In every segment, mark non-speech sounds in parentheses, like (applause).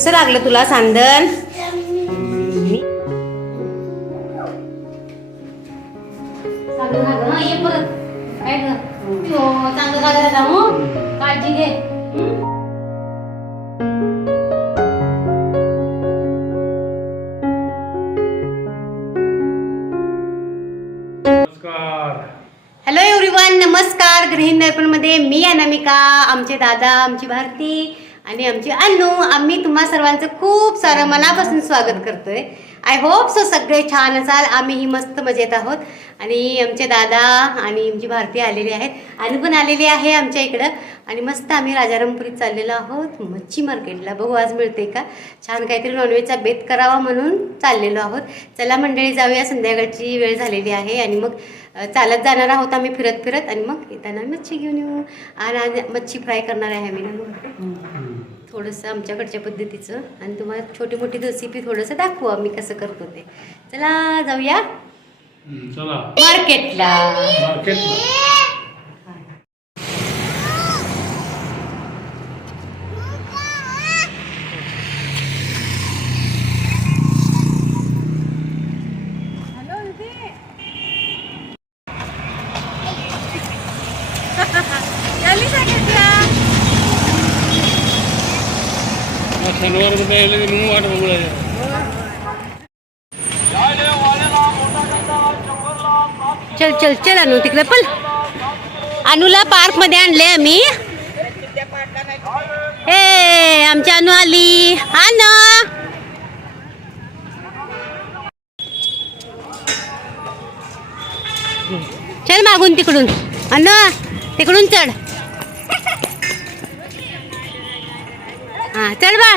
कसं लागलं तुला सांदन? काळजी घे. नमस्कार. हॅलो एव्हरीवन नमस्कार. गृहिणी दर्पणमध्ये मी अनामिका आमचे दादा आमची भारती. आणि आमची अन्नू आम्ही तुम्हा सर्वांचं खूप सारं मनापासून स्वागत करतोय. आय होप सो सगळे छान असाल. आम्हीही मस्त मजेत आहोत. आणि आमचे दादा आणि आमची भारती आलेली आहेत. आणि पण आलेली आहे आमच्या इकडं. आणि मस्त आम्ही राजारामपुरीत चाललेलो आहोत. मच्छी मार्केटला. बघू आज मिळते का? छान काहीतरी नॉनव्हेजचा बेत करावा म्हणून चाललेलो आहोत. चला मंडळी जाऊया. संध्याकाळची वेळ झालेली आहे. आणि मग चालत जाणार आहोत आम्ही फिरत फिरत. आणि मग येताना मच्छी घेऊन येऊ. आणि आज मच्छी फ्राय करणार आहे आम्ही ना थोडंसं आमच्याकडच्या पद्धतीचं आणि तुम्हाला छोटी मोठी रेसिपी थोडंसं दाखवू आम्ही कसं करतो ते. चला जाऊया. चला. मार्केटला मार्केटला म्हणून वाट बघू लागले. चल चल चल अनु तिकडे पण अनुला पार्कमध्ये आणले आम्ही. ए आमची अनु आली. आण चल मागून तिकडून. अन तिकडून चढ. हा चढ बा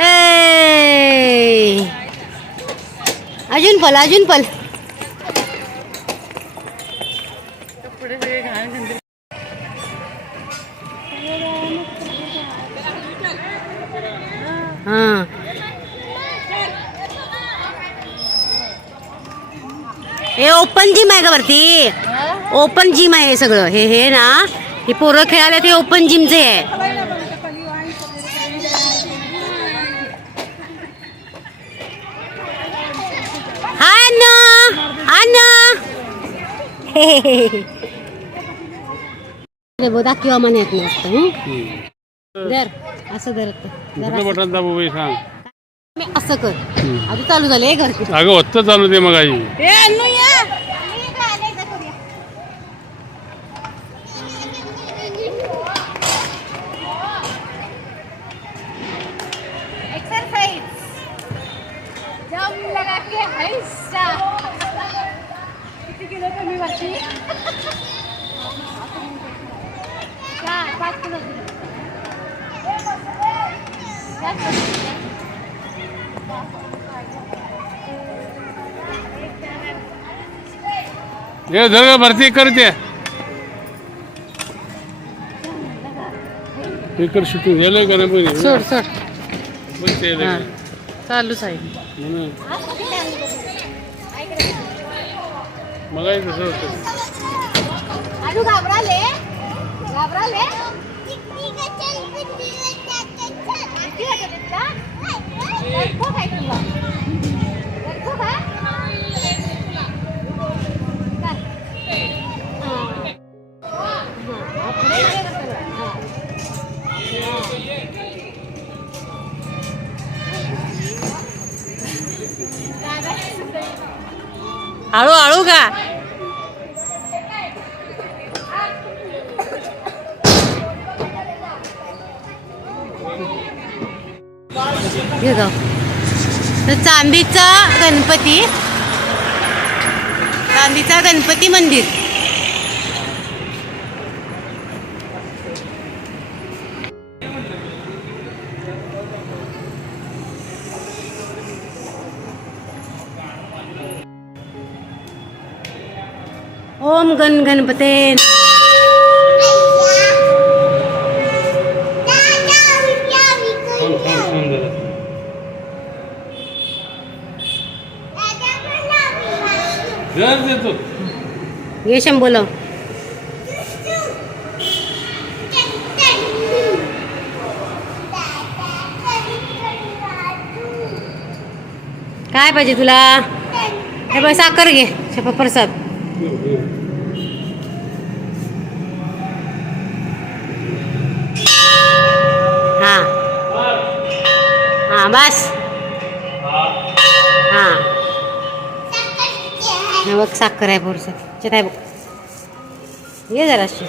ए. अजून पल अजून पल. हा. हे ओपन जिम आहे का वरती? ओपन जिम आहे हे सगळं. हे हे ना हे पोरं खेळायला ते ओपन जिमचे आहे हा ना हा ना अरे बो दाखव आम्हाला येत नसतं हं? हम्म. धर असं धर कुठलं बटन दाबू बाई सांग मी असं कर आधी चालू झालं हे घर अगं होतं चालू दे मग आई ए अन्नू या किती किलो कमी वरची चार पाच किलो हे धर गं, भरती करते इकडे शूटिंग झालं का नाही पण सोड सोड. बघ ते हा. चालूच आहे म्हणून. मग तसं होतं. अनु घाबराले. घाबराले. हळू हळू का हे आळू का चांदीचा गणपती. चांदीचा गणपती मंदिर. ओम गण गणपते थांब थांब थांब जरा धर ये शंभूला काय पाहिजे तुला हे बघ साखर घे शपथ प्रसाद हा हा बस. हां. हे बघ साखर आहे प्रसाद त्याच्यात आहे बघ. ये जराशी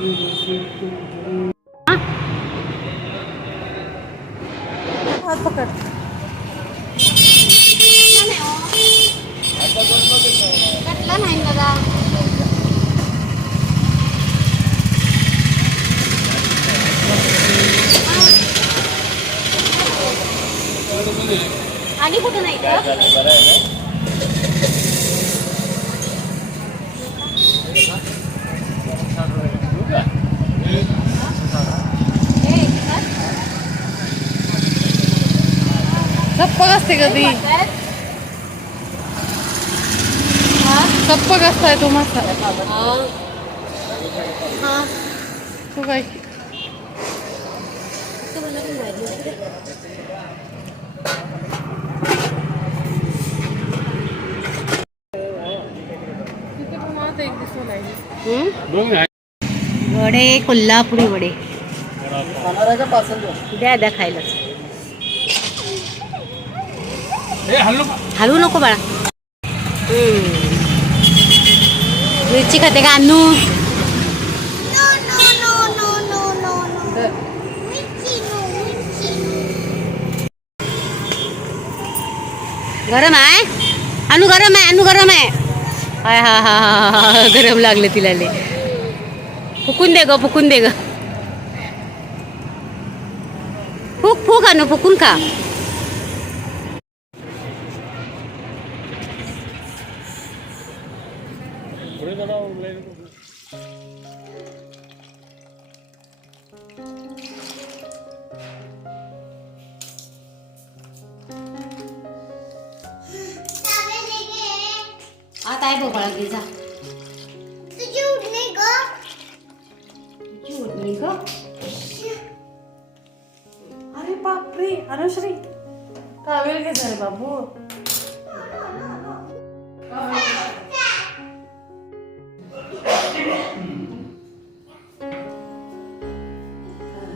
you. कधी? सप्पक असताय तो मसाला तू काय? आहे. आहे वडे कोल्हापुरी वडे. द्या द्या खायला हे हल्लो हलवू नको बाळा मिरची खाते का अन्नू गरम आहे अनु गरम आहे अनु गरम आहे हाय हा हा हा हा हा गरम लागलं तिला ले फुकून दे ग फुकून दे ग फुक फुक अनु फुकून खा आता आहे बघ बाळा घे जा. तुझी उठणे ग. चिवट नाही ग? अरे बापरे अनुश्री. कावेल घे झाले बाबू.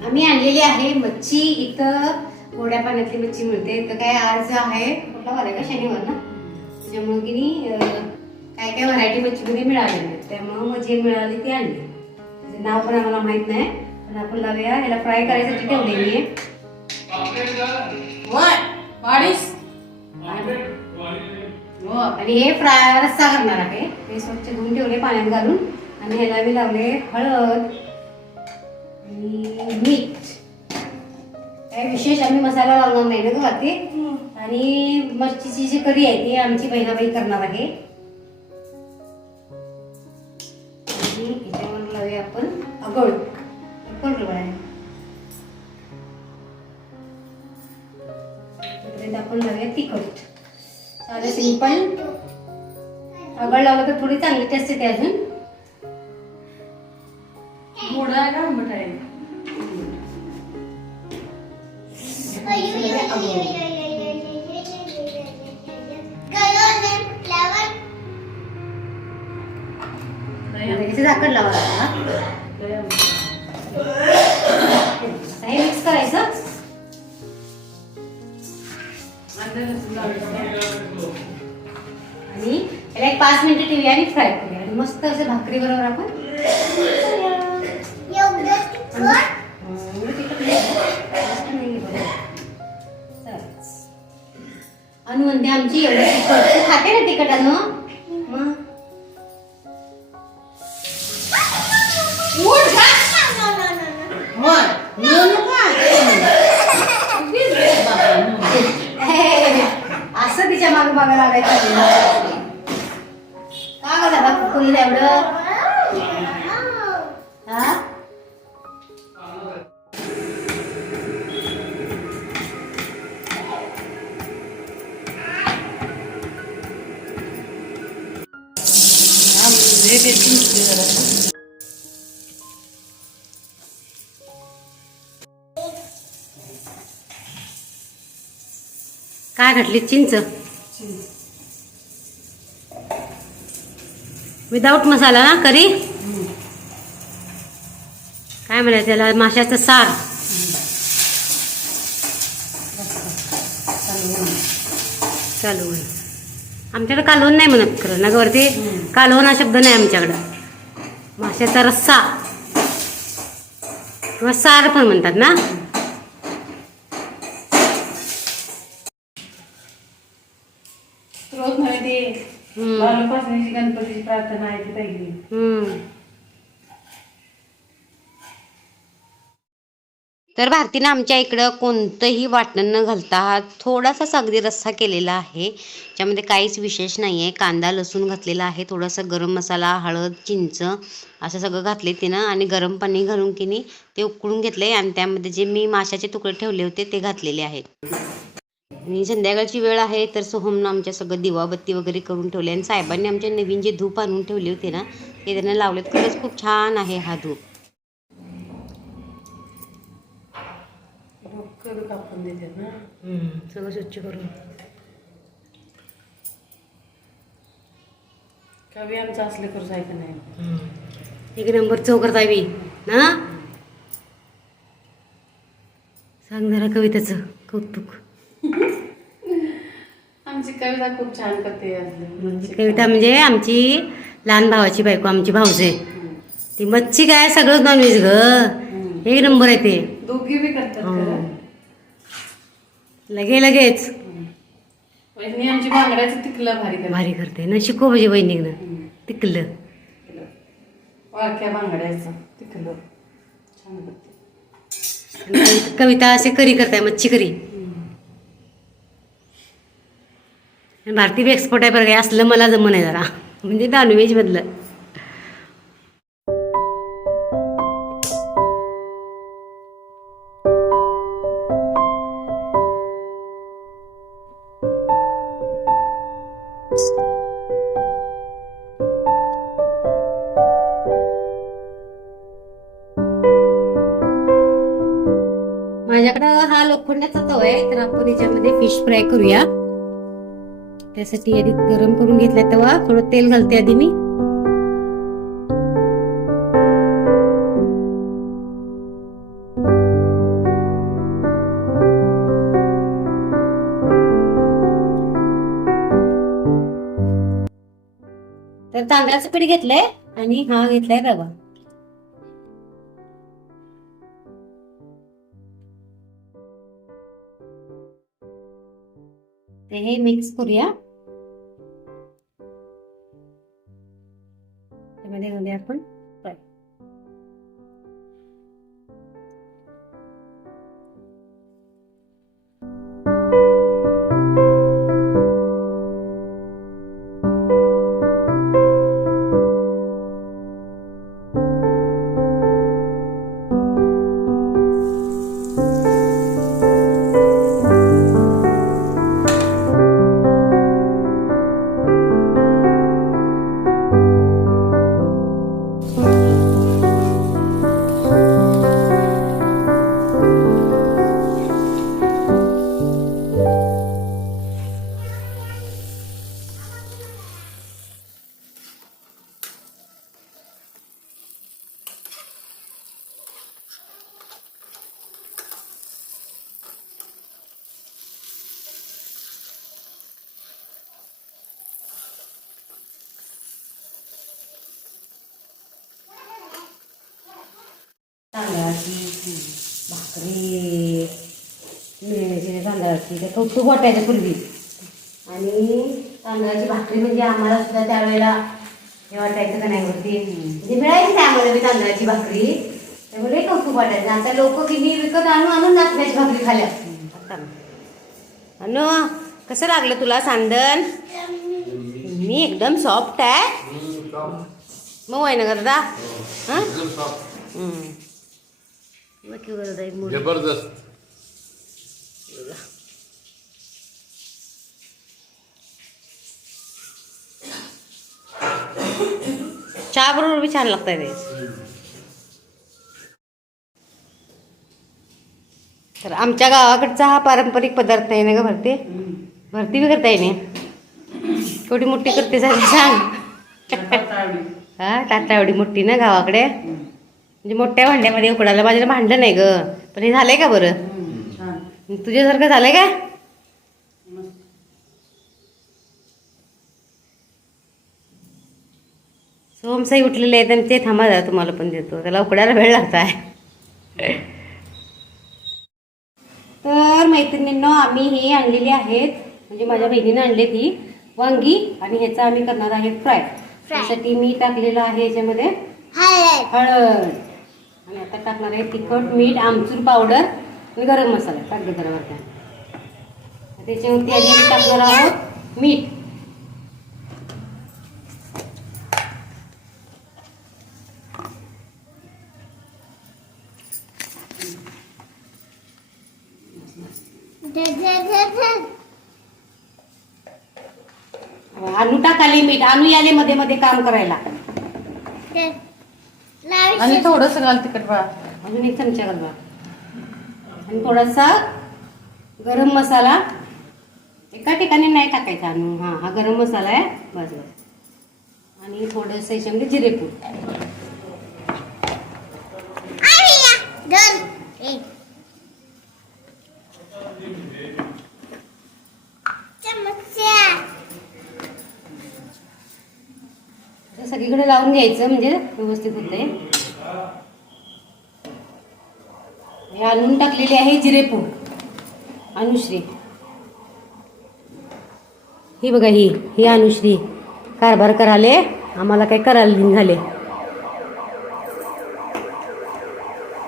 आम्ही आणलेली आहे मच्छी. इथं गोड्या पाण्यातली मच्छी मिळते. तर काय आज आहे? कुठला वार आहे का? शनिवार ना? त्याच्यामुळे की नाही, काय काय व्हरायटी मच्छीमध्ये आहेत. त्यामुळं मग जे मिळाली ती आणली. त्याचं नाव पण आम्हाला माहीत नाही. पण आपण लावूया. ह्याला फ्राय करायसाठी आहे. वाढीस हो, आणि हे फ्राय रस्सा करणार आहे. हे स्वच्छ धुवून ठेवले पाण्यात घालून. आणि ह्याला मी लावले हळद आणि मीठ. काय विशेष आम्ही मसाला लावणार नाही ना ग वरती. आणि मच्छीची जी कढी आहे ती आमची बहिणाबाई करणार आहे. अगळ आहे तोपर्यंत आपण लावूया तिखट. साधं सिंपल लावलं तर थोडी चांगली टेस्ट येते अजून. गोड आहे का आंबट आहे? त्याचे झाकण लावा फ्राय करूया. आणि मस्त असं भाकरी बरोबर आपण. अनु म्हणते आमची एवढं तिखट. तू खाते ना तिखट अनु? मग? (laughs) असं तिच्यामागे मागे लागायचं. കുഞ്ഞിനെ എവിടെ ആ Thank you. काय घातली चिंच विदाऊट मसाला ना करी काय म्हणायचं त्याला? माशाचं सार. कालवण. आमच्याकडे कालवण नाही म्हणत खरं. नगरवरती कालवण हा शब्द नाही आमच्याकडं. माशाचा रस्सा. किंवा सार पण म्हणतात ना? हम्म. गणपतीची प्रार्थना आहे ती पहिली. हम्म. तर भारतीनं आमच्या इकडं कोणतंही वाटण न घालता हा थोडासाच अगदी रस्सा केलेला आहे. ज्यामध्ये काहीच विशेष नाही आहे कांदा लसूण घातलेला आहे. थोडासा गरम मसाला हळद चिंच असं सगळं घातले तिनं आणि गरम पाणी घालून किनी ते उकळून घेतले आणि त्यामध्ये जे मी माशाचे तुकडे ठेवले होते ते घातलेले आहेत. आणि संध्याकाळची वेळ आहे तर सोहमनं आमच्या सगळं दिवाबत्ती वगैरे करून ठेवले आणि साहेबांनी आमचे नवीन जे धूप आणून ठेवले होते ना ते त्यांना लावलेत. खरंच खूप छान आहे हा धूप. कापून देते ना. सगळं स्वच्छ करून. कवी आमचं असले करूच आहे का नाही एक नंबर चौकरता बी ना? सांग जरा कवितेचं कौतुक. आमची कविता खूप छान करते असले कविता म्हणजे आमची लहान भावाची बायको आमची भाऊजे. ती मच्छी काय सगळंच नॉनव्हेज ग. एक नंबर आहे ते. दोघी बी करतात खरं. लगे लगेच. वहिनी आमची बांगड्याचं तिकलं भारी करते. भारी करते. न शिको म्हणजे तिकलं वाळक्या बांगड्याचं तिकलं छान करते. आणि कविता असे करी करताय मच्छी करी आणि भारती बी एक्सपोर्ट आहे बरं काय असलं मला जमन आहे जरा. म्हणजे नॉनव्हेजमधलं त्यासाठी आधी गरम करून घेतलाय तवा. थोडं तेल घालते आधी मी. तर तांदळाचं पीठ घेतलंय आणि हा घेतलाय रवा. ते हे मिक्स करूया. त्यामध्ये घालूया आपण तांदळाची भाकरी तांदळाची त्या कौतुक वाटायचं पूर्वी. आणि तांदळाची भाकरी म्हणजे आम्हाला सुद्धा त्यावेळेला हे वाटायचं का नाही वरती म्हणजे मिळायची नाही आम्हाला बी तांदळाची भाकरी. त्यामुळे कौतुक वाटायचं. आता लोक किती विकत आणून आणून नाचण्याची भाकरी खाल्या. अनु कसं लागलं तुला सांदन मी एकदम सॉफ्ट आहे. मग आहे ना दादा? हां जबरदस्त. चहा बरोबर बी छान लागतंय ते. तर आमच्या गावाकडचा हा पारंपरिक पदार्थ आहे ना ग भरते? भरती बी करता येणे थोडी मोठी करते सगळं सांग हा ताटावडी मोठी ना गावाकडे? म्हणजे मोठ्या भांड्यामध्ये उकडायला माझ्या भांडं नाही ग. पण हे झालंय का बरं? तुझ्यासारखं झालंय का? सोमसाई उठलेले आहेत आणि ते थांबा जरा तुम्हाला पण देतो. त्याला उकडायला वेळ लागत आहे तर मैत्रिणींनो आम्ही हे आणलेली आहेत. म्हणजे माझ्या बहिणीनं आणले ती वांगी आणि ह्याचं आम्ही करणार आहे फ्राय. त्यासाठी मी टाकलेलं आहे याच्यामध्ये हळद. आणि आता टाकणार आहे तिखट मीठ आमचूर पावडर आणि गरम मसाला टाकले जरा त्याच्यावरती आधी टाकणार आहोत मीठ. आणू टाकाले मीठ. आणू याले मध्ये मध्ये काम करायला. आणि थोडस घाल तिखट बा अजून एक चमचा घालवा आणि थोडासा गरम मसाला. एका ठिकाणी नाही टाकायचा आणू हां हा गरम मसाला आहे. बस बस. आणि थोडंसं याच्यामध्ये जिरेपूड हे सगळीकडे लावून घ्यायचं म्हणजे व्यवस्थित होते हे आणून टाकलेली आहे जिरेपूड अनुश्री. ही बघा ही ही अनुश्री. कारभार कराले आम्हाला काही करायला निघाले झाले.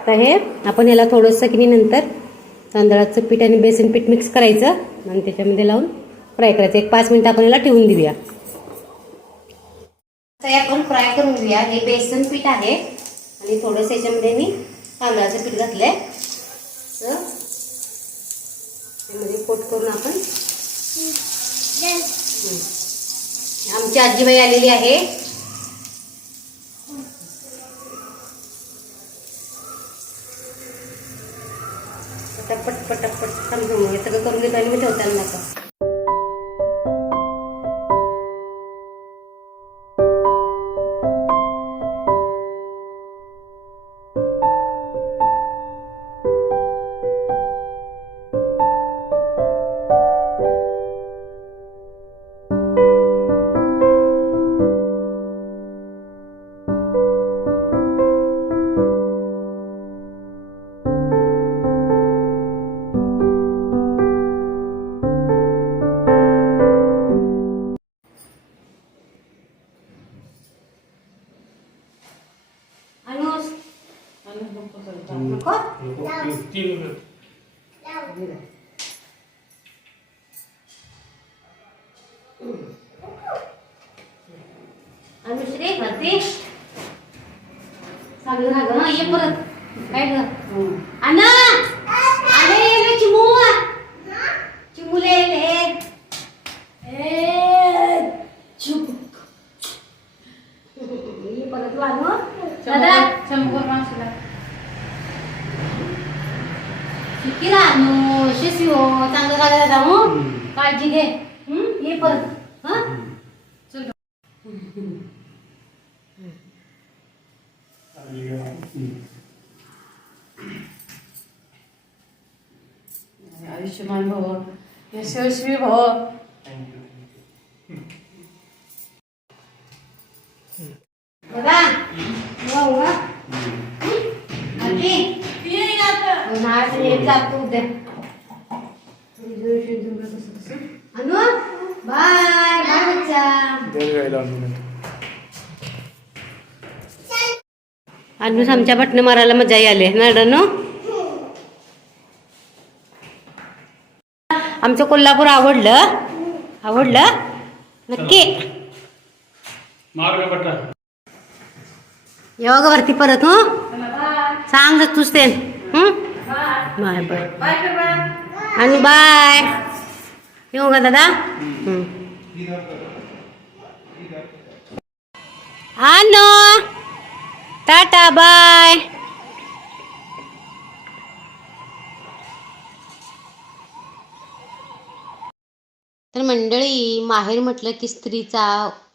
तर हे आपण याला थोडंसं की नाही नंतर तांदळाचं पीठ आणि बेसन पीठ मिक्स करायचं. आणि त्याच्यामध्ये लावून फ्राय करायचं. एक पाच मिनटं आपण याला ठेवून देऊया. तर हे आपण फ्राय करून घेऊया. हे बेसन पीठ आहे. आणि थोडंसं याच्यामध्ये मी तांदळाचं पीठ घातलंय. तर त्यामध्ये कोट करून आपण आमची आजीबाई आलेली आहे. पटापट पटपट समजून हे सगळं करून घेतो आणि मी ठेवताना नका ना ग ये परत. काय ग? अना आले ये चिमू. चिमूले परत अनु दादा. शंभर माणसाला शिकी अनु शिशी हो चांगलं झालं दादा हो. काळजी घे. हं? ये परत हा आयुष्यमान भव यशस्वी भव जातो उद्या अनु बाय बाय बच्चा अनुस आमच्या बटणं मारायला मजा आले ना डनो आमचं कोल्हापूर आवडलं? आवडलं? नक्की. येऊ ग वरती परत हो? सांग तूच ते? Bye bye. आणि बाय. येऊ का दादा. अनु टाटा बाय. तर मंडळी माहेर म्हटलं की स्त्रीचा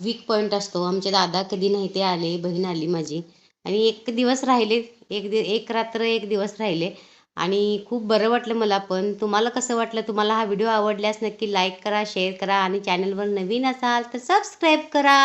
वीक पॉईंट असतो. आमचे दादा कधी नाही ते आले बहीण आली माझी. आणि एक दिवस राहिले एक दि एक रात्र एक दिवस राहिले. आणि खूप बरं वाटलं मला पण. तुम्हाला कसं वाटलं? तुम्हाला हा व्हिडिओ आवडल्यास नक्की लाईक करा शेअर करा. आणि चॅनलवर नवीन असाल तर सबस्क्राईब करा.